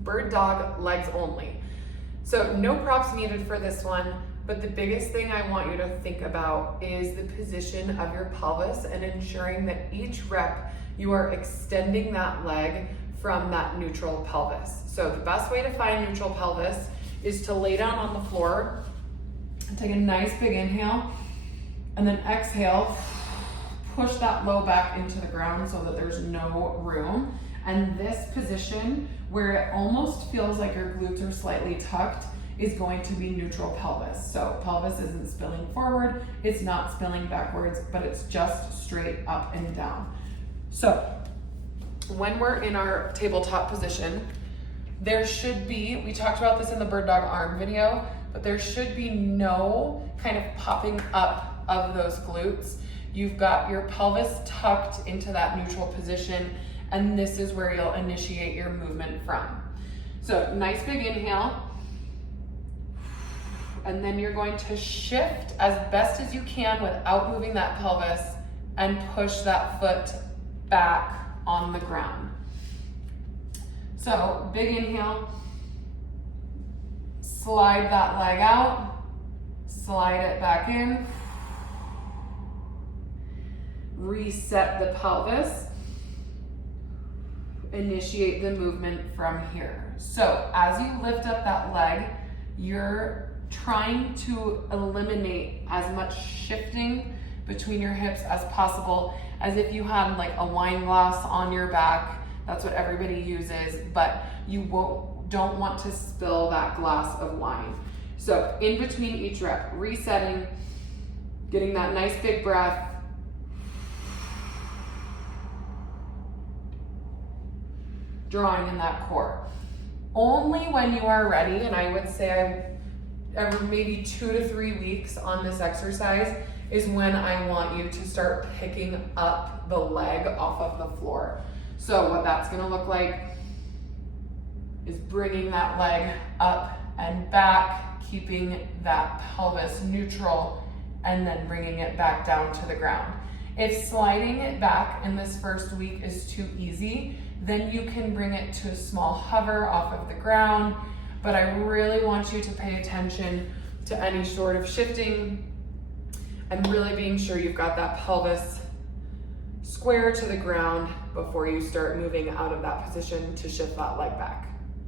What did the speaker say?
bird dog, legs only. So no props needed for this one, but the biggest thing I want you to think about is the position of your pelvis and ensuring that each rep you are extending that leg from that neutral pelvis. So the best way to find neutral pelvis is to lay down on the floor and take a nice big inhale, and then exhale, push that low back into the ground so that there's no room. And this position, where it almost feels like your glutes are slightly tucked, is going to be neutral pelvis. So pelvis isn't spilling forward, it's not spilling backwards, but it's just straight up and down. So when we're in our tabletop position, there should be, we talked about this in the bird dog arm video, but there should be no kind of popping up of those glutes. You've got your pelvis tucked into that neutral position, and this is where you'll initiate your movement from. So nice big inhale, and then you're going to shift as best as you can without moving that pelvis and push that foot back on the ground. So big inhale, slide that leg out, slide it back in, reset the pelvis, initiate the movement from here. So as you lift up that leg, you're trying to eliminate as much shifting between your hips as possible, as if you had like a wine glass on your back. That's what everybody uses, but you don't want to spill that glass of wine. So in between each rep, resetting, getting that nice big breath, drawing in that core. Only when you are ready, and I would say every maybe 2 to 3 weeks on this exercise, is when I want you to start picking up the leg off of the floor. So what that's gonna look like is bringing that leg up and back, keeping that pelvis neutral, and then bringing it back down to the ground. If sliding it back in this first week is too easy, then you can bring it to a small hover off of the ground, but I really want you to pay attention to any sort of shifting and really being sure you've got that pelvis square to the ground before you start moving out of that position to shift that leg back.